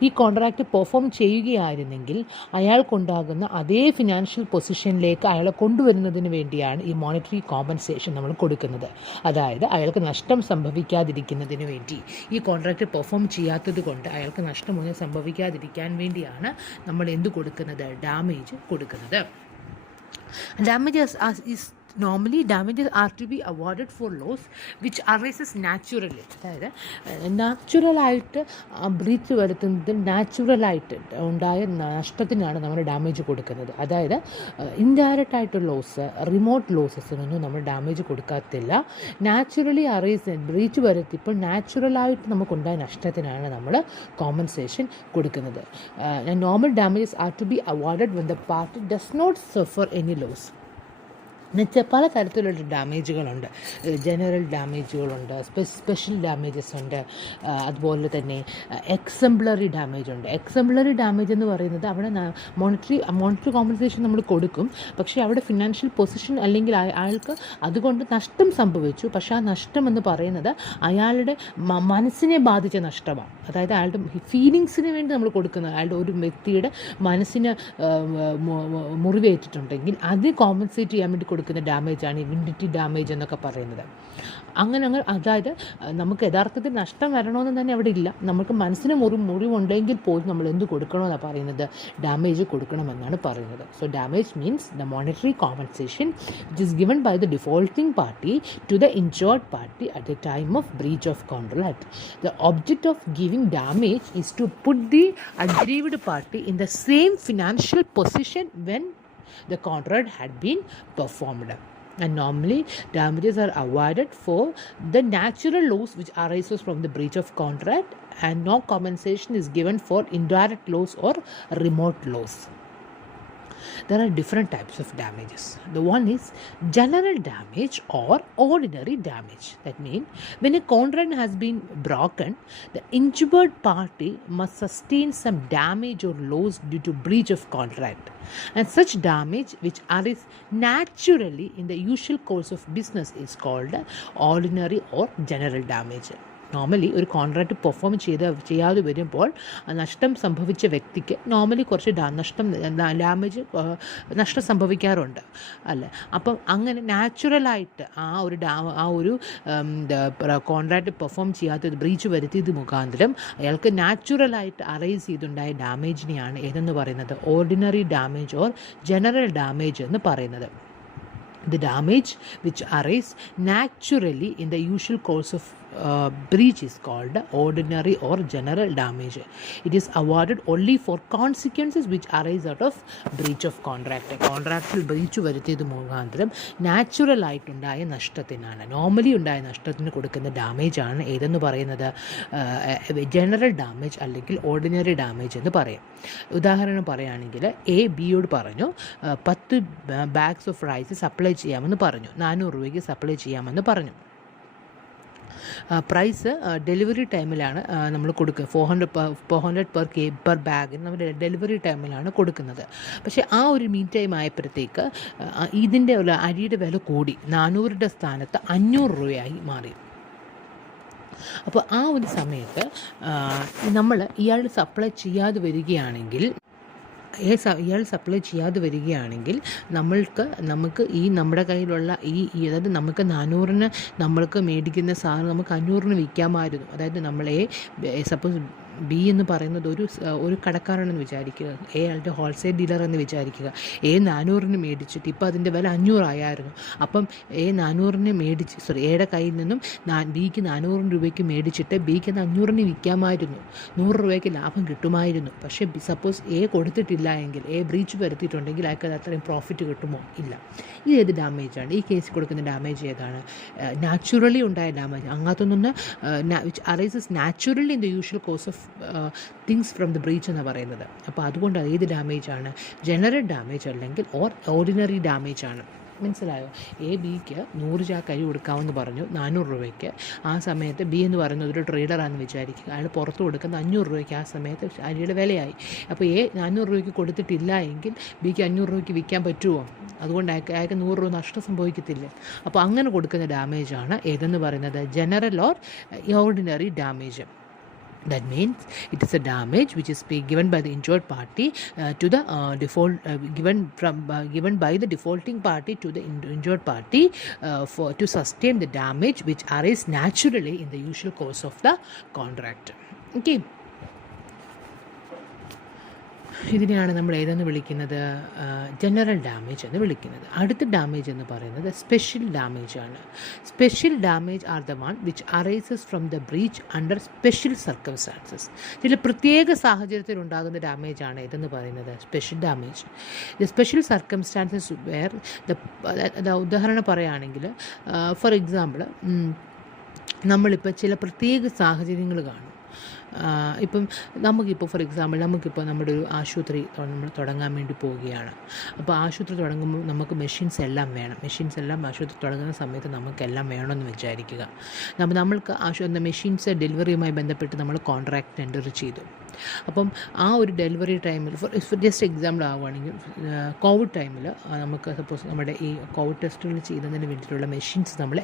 ഈ contract perform ചെയ്യുകയായിരുന്നെങ്കിൽ അയാൾക്കുണ്ടാകുന്ന അതേ financial പൊസിഷനിലേക്ക് അയാളെ കൊണ്ടുവരുന്നതിന് വേണ്ടിയാണ് ഈ മോണിറ്ററി കോമ്പൻസേഷൻ നമ്മൾ കൊടുക്കുന്നത്. അതായത് അയാൾക്ക് നഷ്ടം സംഭവിക്കാതിരിക്കുന്നതിന് വേണ്ടി, ഈ കോൺട്രാക്റ്റ് പെർഫോം ചെയ്യാത്തത് കൊണ്ട് അയാൾക്ക് നഷ്ടമൊന്നും സംഭവിക്കാതിരിക്കാൻ വേണ്ടിയാണ് നമ്മൾ എന്ത് കൊടുക്കുന്നത്? ഡാമേജ് കൊടുക്കുന്നത്. Damages is normally damages are to be avoided for loss which arises naturally. അതായത് നാച്ചുറലായിട്ട് ബ്രീച്ച് വരുത്തുന്നതിൽ നാച്ചുറലായിട്ട് ഉണ്ടായ നഷ്ടത്തിനാണ് നമ്മൾ ഡാമേജ് കൊടുക്കുന്നത്. അതായത് ഇൻഡയറക്റ്റ് ആയിട്ട് ലോസ്, റിമോട്ട് ലോസസിനൊന്നും നമ്മൾ ഡാമേജ് കൊടുക്കത്തില്ല. നാച്ചുറലി അറൈസ് ബ്രീച്ച് വരുത്തിയപ്പോൾ നാച്ചുറലായിട്ട് നമുക്കുണ്ടായ നഷ്ടത്തിനാണ് നമ്മൾ കോമ്പൻസേഷൻ കൊടുക്കുന്നത്. Normal damages are to be avoided when the party does not suffer any loss. എന്നുവെച്ചാൽ പല തരത്തിലുള്ള ഡാമേജുകളുണ്ട്. ജനറൽ ഡാമേജുകളുണ്ട്, സ്പെഷ്യൽ ഡാമേജസ് ഉണ്ട്, അതുപോലെ തന്നെ എക്സംപ്ലറി ഡാമേജ് ഉണ്ട്. എക്സംപ്ലറി ഡാമേജ് എന്ന് പറയുന്നത് അവിടെ മോണിറ്ററി കോമ്പൻസേഷൻ നമ്മൾ കൊടുക്കും, പക്ഷേ അവിടെ ഫിനാൻഷ്യൽ പൊസിഷൻ അല്ലെങ്കിൽ അയാൾക്ക് അതുകൊണ്ട് നഷ്ടം സംഭവിച്ചു. പക്ഷേ ആ നഷ്ടം എന്ന് പറയുന്നത് അയാളുടെ മനസ്സിനെ ബാധിച്ച നഷ്ടമാണ്. അതായത് അയാളുടെ ഫീലിങ്സിന് വേണ്ടി നമ്മൾ കൊടുക്കുന്നത്, അയാളുടെ ഒരു വ്യക്തിയുടെ മനസ്സിന് മുറിവേറ്റിട്ടുണ്ടെങ്കിൽ അത് കോമ്പൻസേറ്റ് ചെയ്യാൻ വേണ്ടി കൊടുക്കുന്ന ഡാമേജാണ് ഇൻഡിറ്റി ഡാമേജ് എന്നൊക്കെ പറയുന്നത്. അങ്ങനെ അതായത് നമുക്ക് യഥാർത്ഥത്തിൽ നഷ്ടം വരണമെന്ന് തന്നെ അവിടെ ഇല്ല. നമുക്ക് മനസ്സിന് മുറിവുണ്ടെങ്കിൽ പോലും നമ്മൾ എന്ത് കൊടുക്കണമെന്നാണ് പറയുന്നത്? ഡാമേജ് കൊടുക്കണമെന്നാണ് പറയുന്നത്. So damage means the monetary compensation which is given by the defaulting party to the injured party at the time of breach of contract. The object of giving damage is to put the aggrieved party in the same financial position when the contract had been performed. And normally damages are avoided for the natural loss which arises from the breach of contract, and no compensation is given for indirect loss or remote loss. There are different types of damages. The one is general damage or ordinary damage. That means when a contract has been broken, the injured party must sustain some damage or loss due to breach of contract. And such damage which arises naturally in the usual course of business is called ordinary or general damage. Normally ഒരു contract perform ചെയ്യാതെ വരുമ്പോൾ നഷ്ടം സംഭവിച്ച വ്യക്തിക്ക് normally കുറച്ച് നഷ്ടം സംഭവിക്കാറുണ്ട് അല്ലേ. അപ്പം അങ്ങനെ നാച്ചുറലായിട്ട് ആ ഒരു കോൺട്രാക്റ്റ് പെർഫോം ചെയ്യാത്ത ബ്രീച്ച് വരുത്തിയത് മുഖാന്തരം അയാൾക്ക് നാച്ചുറലായിട്ട് അറൈസ് ചെയ്തുണ്ടായ ഡാമേജിനെയാണ് ഏതെന്ന് പറയുന്നത് ordinary damage or general damage എന്ന് പറയുന്നത്. The damage which arises naturally in the usual course of breach is called ordinary or general damage. It is awarded only for consequences which arise out of breach of contract. കോൺട്രാക്റ്റിൽ breach വരുത്തിയത് മുഖാന്തരം natural ആയിട്ടുണ്ടായ നഷ്ടത്തിനാണ്, normally ഉണ്ടായ നഷ്ടത്തിന് കൊടുക്കുന്ന ഡാമേജാണ് ഏതെന്ന് പറയുന്നത് general damage അല്ലെങ്കിൽ ordinary damage എന്ന് പറയും. ഉദാഹരണം പറയുകയാണെങ്കിൽ ബിയോട് പറഞ്ഞു 10 ബാഗ്സ് ഓഫ് റൈസ് സപ്ലൈ ചെയ്യാമെന്ന് പറഞ്ഞു, 400 രൂപയ്ക്ക് സപ്ലൈ ചെയ്യാമെന്ന് പറഞ്ഞു. പ്രൈസ് ഡെലിവറി ടൈമിലാണ് നമ്മൾ കൊടുക്കുക, 400 per ബാഗിന് നമ്മൾ ഡെലിവറി ടൈമിലാണ് കൊടുക്കുന്നത്. പക്ഷേ ആ ഒരു മീൻ ടൈം ആയപ്പോഴത്തേക്ക് ഇതിൻ്റെ അരിയുടെ വില കൂടി, 400യുടെ സ്ഥാനത്ത് 500 രൂപയായി മാറി. അപ്പോൾ ആ ഒരു സമയത്ത് നമ്മൾ ഇയാൾ സപ്ലൈ ചെയ്യാതെ വരികയാണെങ്കിൽ നമുക്ക് ഈ നമ്മുടെ കയ്യിലുള്ള അതായത് നമുക്ക് 400-ന് നമ്മൾക്ക് മേടിക്കുന്ന സാധനം നമുക്ക് 500-ന് വിൽക്കാമായിരുന്നു. അതായത് നമ്മളെ സപ്പോസ് ബി എന്ന് പറയുന്നത് ഒരു കടക്കാരനെന്ന് വിചാരിക്കുക, ആളുടെ ഹോൾസെയിൽ ഡീലർ എന്ന് വിചാരിക്കുക. 400-ന് മേടിച്ചിട്ട് ഇപ്പോൾ അതിൻ്റെ വില 500 ആയിരുന്നു. അപ്പം 400-ന് എയുടെ കയ്യിൽ നിന്നും ബിക്ക് 400 രൂപയ്ക്ക് മേടിച്ചിട്ട് ബിക്ക് 500-ന് വിൽക്കാമായിരുന്നു, 100 രൂപയ്ക്ക് ലാഭം കിട്ടുമായിരുന്നു. പക്ഷേ സപ്പോസ് കൊടുത്തിട്ടില്ല എങ്കിൽ, ബ്രീച്ച് വരുത്തിയിട്ടുണ്ടെങ്കിൽ അയാൾക്ക് അത് അത്രയും പ്രോഫിറ്റ് കിട്ടുമോ? ഇല്ല. ഇത് ഏത് ഡാമേജാണ്? ഈ കേസിൽ കൊടുക്കുന്ന ഡാമേജ് ഏതാണ്? നാച്ചുറലി ഉണ്ടായ ഡാമേജ്. അങ്ങനത്തൊന്ന് which arises naturally in the usual course of things from the breach എന്ന് പറയുന്നത്. അപ്പോൾ അതുകൊണ്ട് ഏത് ഡാമേജാണ്? ജനറൽ ഡാമേജ് അല്ലെങ്കിൽ ഓർഡിനറി ഡാമേജാണ്. മനസ്സിലായോ? ബിക്ക് 100 ചാക്ക് അരി കൊടുക്കാമെന്ന് പറഞ്ഞു 400 രൂപയ്ക്ക്. ആ സമയത്ത് ബി എന്ന് പറയുന്നത് ഒരു ട്രേഡറാണെന്ന് വിചാരിക്കുക, അയാൾ പുറത്ത് കൊടുക്കുന്ന 500 രൂപയ്ക്ക് ആ സമയത്ത് അരിയുടെ വിലയായി. അപ്പോൾ 400 രൂപയ്ക്ക് കൊടുത്തിട്ടില്ല എങ്കിൽ ബിക്ക് 500 രൂപയ്ക്ക് വിൽക്കാൻ പറ്റുമോ? അതുകൊണ്ട് അയാൾക്ക് 100 രൂപ നഷ്ടം സംഭവിക്കത്തില്ല. അപ്പോൾ അങ്ങനെ കൊടുക്കുന്ന ഡാമേജാണ് ഏതെന്ന് പറയുന്നത് general or ordinary damage. That means it is a damage which is given by the injured party to the given by the defaulting party to the injured party to sustain the damage which arises naturally in the usual course of the contract. Okay. ഇതിനെയാണ് നമ്മൾ ഏതെന്ന് വിളിക്കുന്നത്, general damage എന്ന് വിളിക്കുന്നത്. അടുത്ത damage എന്ന് പറയുന്നത് special damage ആണ്. Special damage are the one which arises from the breach under special circumstances. ചില പ്രത്യേക സാഹചര്യത്തിൽ ഉണ്ടാകുന്ന ഡാമേജ് ആണ് ഏതെന്ന് പറയുന്നത് special damage. The special circumstances where ഉദാഹരണം പറയുകയാണെങ്കിൽ, ഫോർ എക്സാമ്പിൾ, നമ്മളിപ്പോൾ ചില പ്രത്യേക സാഹചര്യങ്ങൾ കാണും. ഇപ്പം നമുക്കിപ്പോൾ ഫോർ എക്സാമ്പിൾ നമുക്കിപ്പോൾ നമ്മുടെ ഒരു ആശുപത്രി നമ്മൾ തുടങ്ങാൻ വേണ്ടി പോവുകയാണ്. അപ്പോൾ ആശുപത്രി തുടങ്ങുമ്പോൾ നമുക്ക് മെഷീൻസ് എല്ലാം വേണം. മെഷീൻസ് എല്ലാം ആശുപത്രി തുടങ്ങുന്ന സമയത്ത് നമുക്കെല്ലാം വേണമെന്ന് വിചാരിക്കുക. നമ്മൾക്ക് മെഷീൻസ് ഡെലിവറിയുമായി ബന്ധപ്പെട്ട് നമ്മൾ കോൺട്രാക്ട് ടെൻഡർ ചെയ്തു. അപ്പം ആ ഒരു ഡെലിവറി ടൈമിൽ ജസ്റ്റ് എക്സാമ്പിൾ ആവുകയാണെങ്കിൽ, കോവിഡ് ടൈമിൽ നമുക്ക് സപ്പോസ് നമ്മുടെ ഈ കോവിഡ് ടെസ്റ്റുകൾ ചെയ്യുന്നതിന് വേണ്ടിയിട്ടുള്ള മെഷീൻസ് നമ്മൾ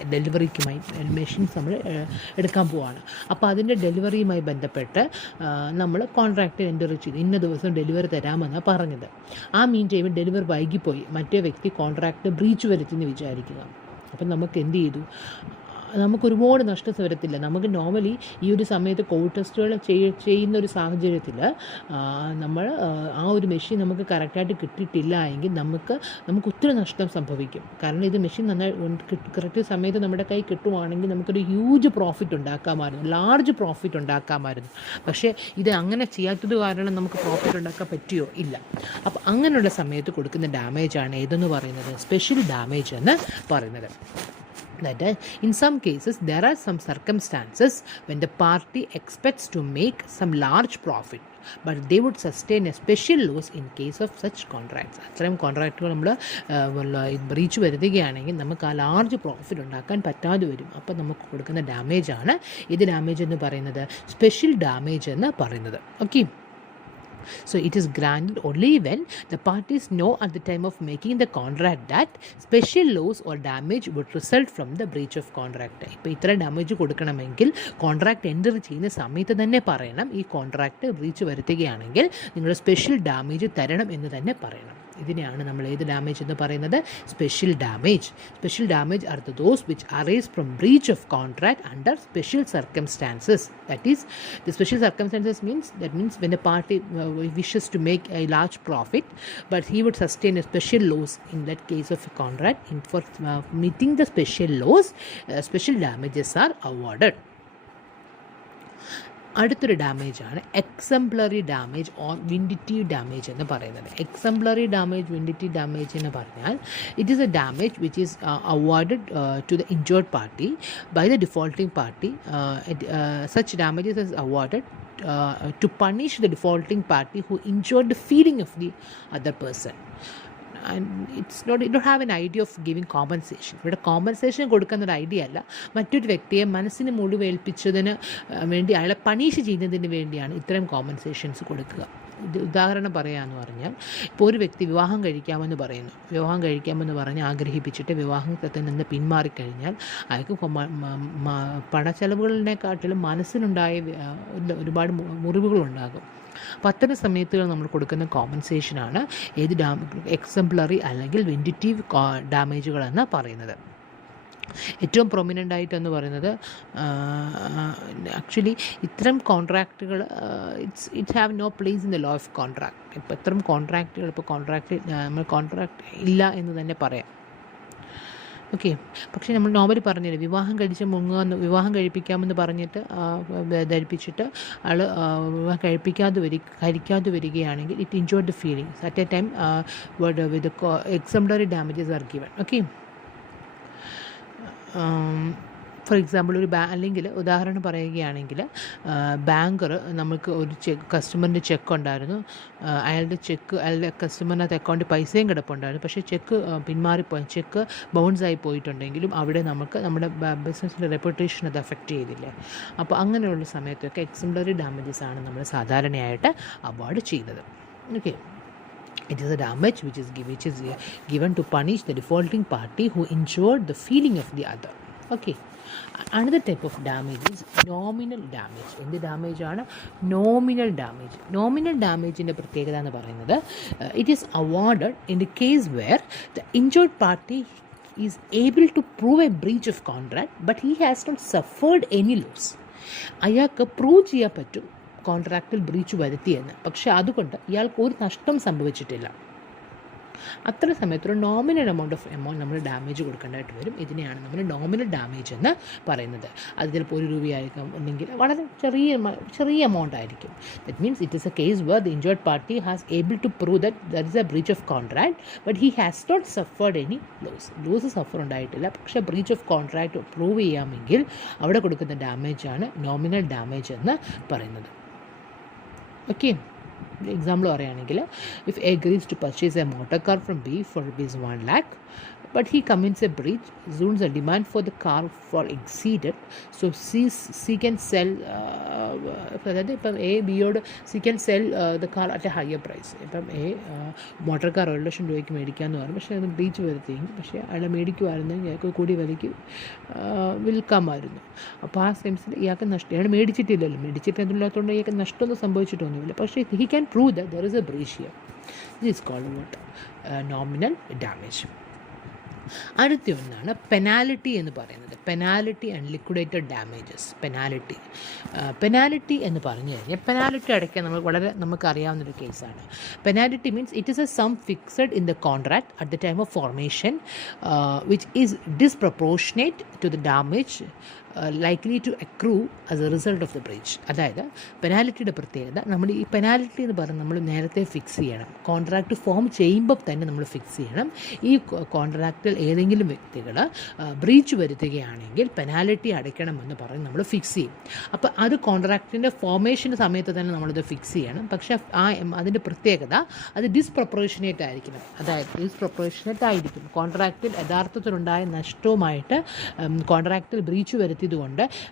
മെഷീൻസ് നമ്മൾ എടുക്കാൻ പോവുകയാണ്. അപ്പോൾ അതിൻ്റെ ഡെലിവറിയുമായി ബന്ധപ്പെട്ട് നമ്മൾ കോൺട്രാക്റ്റ് എൻ്റർ ചെയ്തു. ഇന്ന ദിവസം ഡെലിവറി തരാമെന്നാണ് പറഞ്ഞത്. ആ മീൻ ടൈമിൽ ഡെലിവറി വൈകിപ്പോയി, മറ്റേ വ്യക്തി കോൺട്രാക്റ്റ് ബ്രീച്ച് വരുത്തിയെന്ന് വിചാരിക്കുക. അപ്പം നമുക്ക് എന്ത് ചെയ്തു? നമുക്കൊരുപാട് നഷ്ടം വരത്തില്ല. നമുക്ക് നോർമലി ഈ ഒരു സമയത്ത് കോവിഡ് ടെസ്റ്റുകൾ ചെയ്യുന്ന ഒരു സാഹചര്യത്തിൽ നമ്മൾ ആ ഒരു മെഷീൻ നമുക്ക് കറക്റ്റായിട്ട് കിട്ടിയിട്ടില്ല എങ്കിൽ നമുക്ക് ഒത്തിരി നഷ്ടം സംഭവിക്കും. കാരണം ഇത് മെഷീൻ നന്നായി കറക്റ്റ് സമയത്ത് നമ്മുടെ കൈ കിട്ടുവാണെങ്കിൽ നമുക്കൊരു ഹ്യൂജ് പ്രോഫിറ്റ് ഉണ്ടാക്കാമായിരുന്നു, ലാർജ് പ്രോഫിറ്റ് ഉണ്ടാക്കാമായിരുന്നു. പക്ഷേ ഇത് അങ്ങനെ ചെയ്യാത്തത് കാരണം നമുക്ക് പ്രോഫിറ്റ് ഉണ്ടാക്കാൻ പറ്റിയോ? ഇല്ല. അപ്പോൾ അങ്ങനെയുള്ള സമയത്ത് കൊടുക്കുന്ന ഡാമേജാണ് ഏതെന്ന് പറയുന്നത് സ്പെഷ്യൽ ഡാമേജ് എന്ന് പറയുന്നത്. That in some cases there are some circumstances when the party expects to make some large profit, but they would sustain a special loss in case of such contracts. അത്രയും കോൺട്രാക്റ്റുകൾ നമ്മൾ breach വരുത്തുകയാണെങ്കിൽ നമുക്ക് ആ large profit ഉണ്ടാക്കാൻ പറ്റാതെ വരും. അപ്പോൾ നമുക്ക് കൊടുക്കുന്ന ഡാമേജാണ് ഇത് ഡാമേജ് എന്ന് പറയുന്നത് സ്പെഷ്യൽ ഡാമേജ് എന്ന് പറയുന്നത്. Okay. So it is granted only when the parties know at the time of making the contract that special loss or damage would result from the breach of contract. ഇപ്പോൾ ഇത്ര damage കൊടുക്കണമെങ്കിൽ contract enter ചെയ്യുന്ന സമയത്ത് തന്നെ പറയണം, ഈ contract breach വരുത്തുകയാണെങ്കിൽ നിങ്ങൾ special damage തരണം എന്ന് തന്നെ പറയണം. ഇതിനെയാണ് നമ്മൾ ഏത് ഡാമേജ് എന്ന് പറയുന്നത് special damage. Special damage are those which arise from breach of contract under special circumstances. That is the special circumstances means when the party wishes to make a large profit, but he would sustain a special loss in that case of a contract. For meeting the special loss, special damages are awarded. അടുത്തൊരു ഡാമേജാണ് exemplary damage or വിൻഡിറ്റീവ് damage എന്ന് പറയുന്നത്. Exemplary damage, വിൻഡിറ്റീവ് damage എന്ന് പറഞ്ഞാൽ it is A damage which is awarded to the injured party by the defaulting party. Such damages is awarded to punish the defaulting party who injured the feeling of the other person. And you don't have an idea of giving compensation. ഇവിടെ compensation കൊടുക്കുന്ന ഒരു idea അല്ല, മറ്റൊരു വ്യക്തിയെ മനസ്സിന് മുറിവേൽപ്പിച്ചതിന് വേണ്ടി അയാളെ punish ചെയ്യുന്നതിന് വേണ്ടിയാണ് ഇത്തരം കോമ്പൻസേഷൻസ് കൊടുക്കുക. ഉദാഹരണം പറയാമെന്ന് പറഞ്ഞാൽ, ഇപ്പോൾ ഒരു വ്യക്തി വിവാഹം കഴിക്കാമെന്ന് പറഞ്ഞ് ആഗ്രഹിപ്പിച്ചിട്ട് വിവാഹത്തിൽ നിന്ന് പിന്മാറിക്കഴിഞ്ഞാൽ അയാൾക്ക് പണച്ചെലവുകളിനെക്കാട്ടിലും മനസ്സിനുണ്ടായ ഒരുപാട് മുറിവുകളുണ്ടാകും. അപ്പോൾ അത്തരം സമയത്തുകൾ നമ്മൾ കൊടുക്കുന്ന കോമ്പൻസേഷനാണ് ഏത് എക്സംപ്ലറി അല്ലെങ്കിൽ വിൻഡിറ്റീവ് ഡാമേജുകളെന്ന് പറയുന്നത്. ഏറ്റവും പ്രൊമിനൻ്റ് ആയിട്ടെന്ന് പറയുന്നത് ആക്ച്വലി ഇത്തരം കോൺട്രാക്റ്റുകൾ it's have no place in the law of contract. ഇപ്പോൾ ഇത്തരം കോൺട്രാക്റ്റുകൾ നമ്മൾ കോൺട്രാക്ട് ഇല്ല എന്ന് തന്നെ പറയാം. ഓക്കെ. പക്ഷേ നമ്മൾ നോർമലി പറഞ്ഞില്ല, വിവാഹം കഴിപ്പിക്കാമെന്ന് പറഞ്ഞിട്ട് ധരിപ്പിച്ചിട്ട് ആൾ വിവാഹം കഴിക്കാതെ വരികയാണെങ്കിൽ it injured the feelings at A time with exemplary damages are given. Okay. For example അല്ലെങ്കിൽ ഉദാഹരണം പറയുകയാണെങ്കിൽ, ബാങ്കർ നമുക്ക് ഒരു കസ്റ്റമറിൻ്റെ ചെക്ക് ഉണ്ടായിരുന്നു, അയാളുടെ കസ്റ്റമറിനകത്ത് അക്കൗണ്ടിൽ പൈസയും കിടപ്പുണ്ടായിരുന്നു, പക്ഷേ ചെക്ക് ബൗൺസായി പോയിട്ടുണ്ടെങ്കിലും അവിടെ നമ്മുടെ ബിസിനസ്സിൻ്റെ റെപ്യൂട്ടേഷൻ അത് അഫക്റ്റ് ചെയ്തില്ലേ. അപ്പോൾ അങ്ങനെയുള്ള സമയത്തൊക്കെ എക്സംപ്ലറി ഡാമേജസ് ആണ് നമ്മൾ സാധാരണയായിട്ട് അവാർഡ് ചെയ്യുന്നത്. Okay. It is a damage which is given to punish the defaulting party who injured the feeling of the other. Okay. Another type of damage is nominal damage. എന്ത് damage ആണ്? Nominal damage. Nominal ഡാമേജിൻ്റെ പ്രത്യേകത എന്ന് പറയുന്നത് it is awarded in the case where the injured party is able to prove a breach of contract but he has not suffered any loss. അയാൾക്ക് prove ചെയ്യാൻ പറ്റും കോൺട്രാക്റ്റിൽ breach വരുത്തിയെന്ന്, പക്ഷേ അതുകൊണ്ട് ഇയാൾക്ക് ഒരു നഷ്ടം സംഭവിച്ചിട്ടില്ല. അത്ര സമയത്ത് ഒരു നോമിനൽ എമൗണ്ട് നമ്മൾ ഡാമേജ് കൊടുക്കേണ്ടതായിട്ട് വരും. ഇതിനെയാണ് നമ്മൾ നോമിനൽ ഡാമേജ് എന്ന് പറയുന്നത്. അത് ചിലപ്പോൾ 1 രൂപയായിരിക്കും, അല്ലെങ്കിൽ വളരെ ചെറിയ എമൗണ്ട് ആയിരിക്കും. That means it is a case where the injured party has able to prove that is a breach of contract, but he has not suffered any loss suffer ഉണ്ടായിട്ടില്ല. പക്ഷേ ബ്രീച്ച് ഓഫ് കോൺട്രാക്ട് പ്രൂവ് ചെയ്യാമെങ്കിൽ അവിടെ കൊടുക്കുന്ന ഡാമേജാണ് nominal damage എന്ന് പറയുന്നത്. Okay, example പറയുകയാണെങ്കിൽ, if A agrees to purchase a motor car from B for ₹1 lakh, but he commits a breach, assumes a demand for the car for exceeded, so C can sell, അതായത് ഇപ്പം A ബിയോട് C can sell the car at a higher price. ഇപ്പം A motor car 1 ലക്ഷം രൂപയ്ക്ക് മേടിക്കാമെന്ന് പറഞ്ഞു, പക്ഷേ അത് ബ്രീച്ച് വരുത്തിയെങ്കിൽ, പക്ഷേ അയാൾ മേടിക്കുമായിരുന്നെങ്കിൽ ഇയാൾക്ക് കൂടി വിലയ്ക്ക് വിൽക്കാമായിരുന്നു. അപ്പോൾ ആ സെൻസിൽ ഇയാൾക്ക് നഷ്ടം, ഇയാൾ മേടിച്ചിട്ടില്ലല്ലോ, മേടിച്ചിട്ടില്ലാത്തതുകൊണ്ട് ഇയാൾക്ക് നഷ്ടമൊന്നും സംഭവിച്ചിട്ടൊന്നുമില്ല. പക്ഷേ he can prove that there is a breach here. This is called what? Nominal damage. അടുത്ത ഒന്നാണ് പെനാലിറ്റി എന്ന് പറയുന്നത്. Penalty and liquidated damages. Penalty എന്ന് പറഞ്ഞു കഴിഞ്ഞാൽ, പെനാലിറ്റി അടയ്ക്കാൻ നമുക്കറിയാവുന്നൊരു കേസാണ്. Penalty means it is a sum fixed in the contract at the time of formation which is disproportionate to the damage likely to accrue as a result of the breach. അതായത് പെനാലിറ്റിയുടെ പ്രത്യേകത, നമ്മൾ ഈ penalty എന്ന് പറഞ്ഞാൽ നമ്മൾ നേരത്തെ fix ചെയ്യണം. കോൺട്രാക്റ്റ് ഫോം ചെയ്യുമ്പോൾ തന്നെ നമ്മൾ ഫിക്സ് ചെയ്യണം. ഈ കോൺട്രാക്റ്റിൽ ഏതെങ്കിലും വ്യക്തികൾ ബ്രീച്ച് വരുത്തുകയാണെങ്കിൽ പെനാലിറ്റി അടയ്ക്കണമെന്ന് പറഞ്ഞ് നമ്മൾ ഫിക്സ് ചെയ്യും. അപ്പോൾ അത് കോൺട്രാക്റ്റിൻ്റെ ഫോർമേഷൻ്റെ സമയത്ത് തന്നെ നമ്മളത് ഫിക്സ് ചെയ്യണം. പക്ഷേ അതിൻ്റെ പ്രത്യേകത അത് ഡിസ്പ്രപ്പോർഷനേറ്റ് ആയിരിക്കണം. അതായത് ഡിസ്പ്രപ്പോർഷനേറ്റ് ആയിരിക്കും. കോൺട്രാക്റ്റിൽ യഥാർത്ഥത്തിലുണ്ടായ നഷ്ടവുമായിട്ട് കോൺട്രാക്റ്റിൽ ബ്രീച്ച് വരുത്തിയതുകൊണ്ട്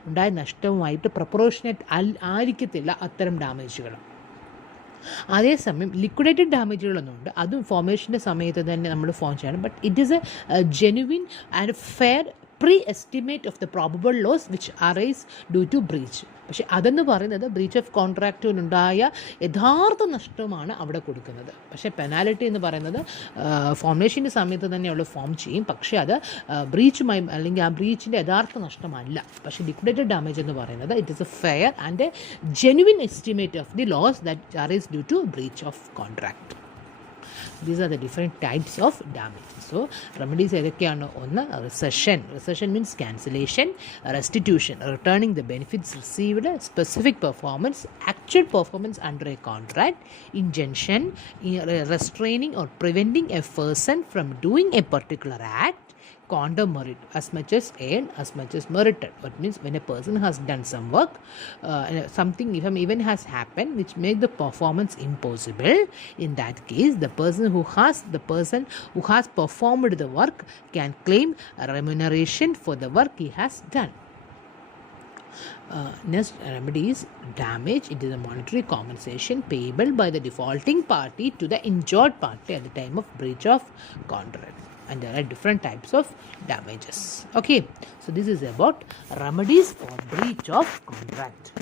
ഉണ്ടായ നഷ്ടവുമായിട്ട് പ്രൊപ്പോർഷനേറ്റ് ആയിരിക്കത്തില്ല അത്തരം ഡാമേജുകൾ. അതേസമയം ലിക്വിഡേറ്റഡ് ഡാമേജുകളൊന്നുമുണ്ട്, അതും ഫോർമേഷൻ്റെ സമയത്ത് തന്നെ നമ്മൾ ഫോം ചെയ്യണം. But it is A genuine and fair pre-estimate of the probable loss which arise due to breach. പക്ഷേ അതെന്ന് പറയുന്നത് ബ്രീച്ച് ഓഫ് കോൺട്രാക്റ്റിനുണ്ടായ യഥാർത്ഥ നഷ്ടമാണ് അവിടെ കൊടുക്കുന്നത്. പക്ഷേ പെനാലിറ്റി എന്ന് പറയുന്നത് ഫോർമേഷൻ്റെ സമയത്ത് തന്നെ അവൾ ഫോം ചെയ്യും, പക്ഷേ അത് ബ്രീച്ചുമായി അല്ലെങ്കിൽ ആ ബ്രീച്ചിൻ്റെ യഥാർത്ഥ നഷ്ടമല്ല. പക്ഷേ ലിക്വിഡേറ്റഡ് ഡാമേജ് എന്ന് പറയുന്നത് it is a fair and a genuine estimate of the loss that arise due to breach of contract. These are the different types of damage. So remedies ഏതൊക്കെയാണ്? ഒന്ന് recession means cancellation, restitution returning the benefits received, specific performance, actual performance under a contract, injunction restraining or preventing a person from doing a particular act, quantum merit, as much as earned, as much as merited. That means when a person has done some work, something even has happened which make the performance impossible, in that case the person who has performed the work can claim a remuneration for the work he has done. Next remedy is damage. It is a monetary compensation payable by the defaulting party to the injured party at the time of breach of contract. And there are different types of damages. Okay, so this is about remedies for breach of contract.